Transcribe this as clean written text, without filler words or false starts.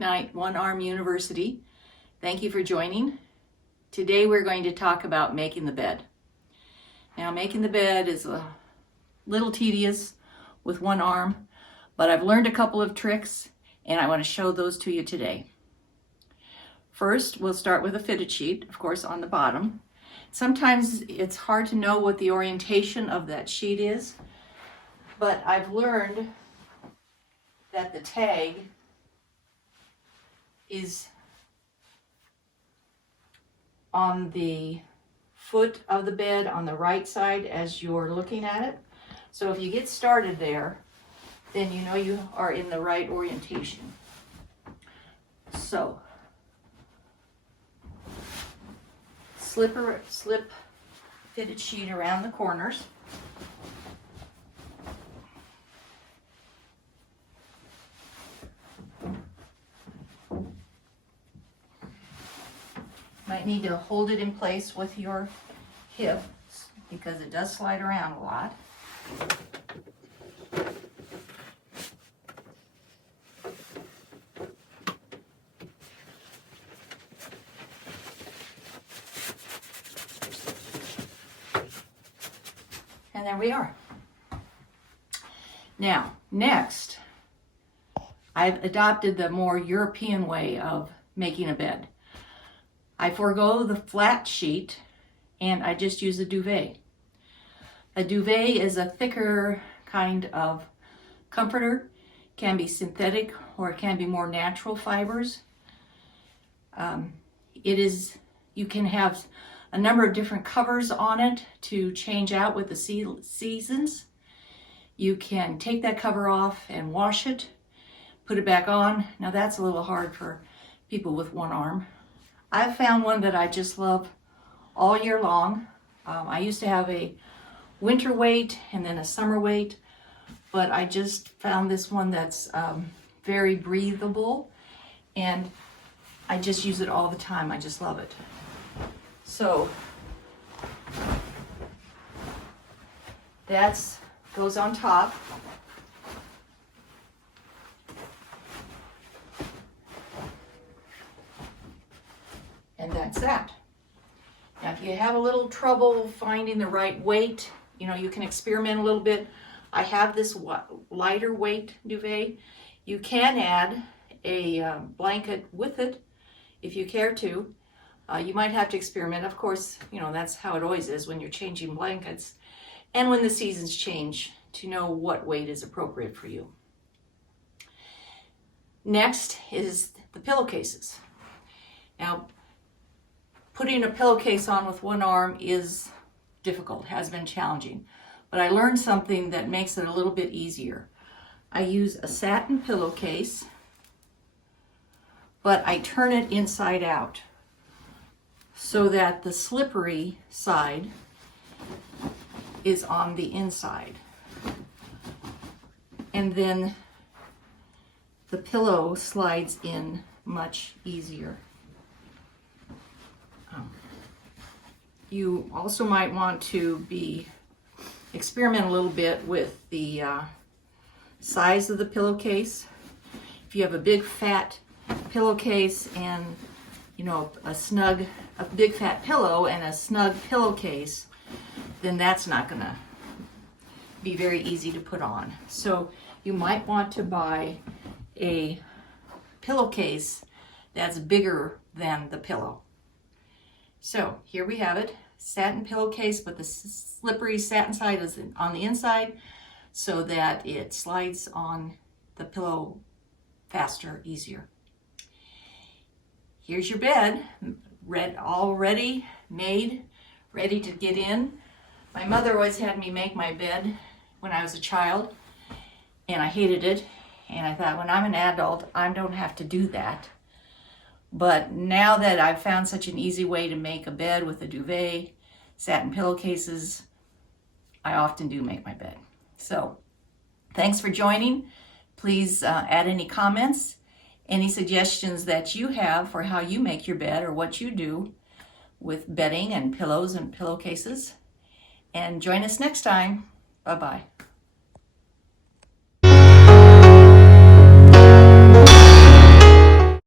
Ignite One Arm University. Thank you for joining. Today we're going to talk about making the bed. Now, making the bed is a little tedious with one arm, but I've learned a couple of tricks and I want to show those to you today. First, we'll start with a fitted sheet, of course, on the bottom. Sometimes it's hard to know what the orientation of that sheet is, but I've learned that the tag is on the foot of the bed on the right side as you're looking at it. So if you get started there, then you know you are in the right orientation. So slip fitted sheet around the corners. Might need to hold it in place with your hip because it does slide around a lot. And there we are. Now, next, I've adopted the more European way of making a bed. I forego the flat sheet and I just use a duvet. A duvet is a thicker kind of comforter. It can be synthetic or it can be more natural fibers. You can have a number of different covers on it to change out with the seasons. You can take that cover off and wash it, put it back on. Now that's a little hard for people with one arm. I've found one that I just love all year long. I used to have a winter weight and then a summer weight, but I just found this one that's very breathable and I just use it all the time. I just love it. So that goes on top. And that's that. Now, if you have a little trouble finding the right weight, you can experiment a little bit. I have this lighter weight duvet. You can add a blanket with it if you care to. You might have to experiment. Of course, that's how it always is when you're changing blankets and when the seasons change to know what weight is appropriate for you. Next is the pillowcases. Now, putting a pillowcase on with one arm is difficult, has been challenging, but I learned something that makes it a little bit easier. I use a satin pillowcase, but I turn it inside out so that the slippery side is on the inside. And then the pillow slides in much easier. You also might want to experiment a little bit with the size of the pillowcase. If you have a big fat pillowcase and a big fat pillow and a snug pillowcase, then that's not gonna be very easy to put on. So you might want to buy a pillowcase that's bigger than the pillow. So here we have it, satin pillowcase, but the slippery satin side is on the inside so that it slides on the pillow faster, easier. Here's your bed, all ready, made, ready to get in. My mother always had me make my bed when I was a child, and I hated it. And I thought, when I'm an adult, I don't have to do that. But now that I've found such an easy way to make a bed with a duvet, satin pillowcases, I often do make my bed. So thanks for joining. Please add any comments, any suggestions that you have for how you make your bed or what you do with bedding and pillows and pillowcases. And join us next time. Bye-bye.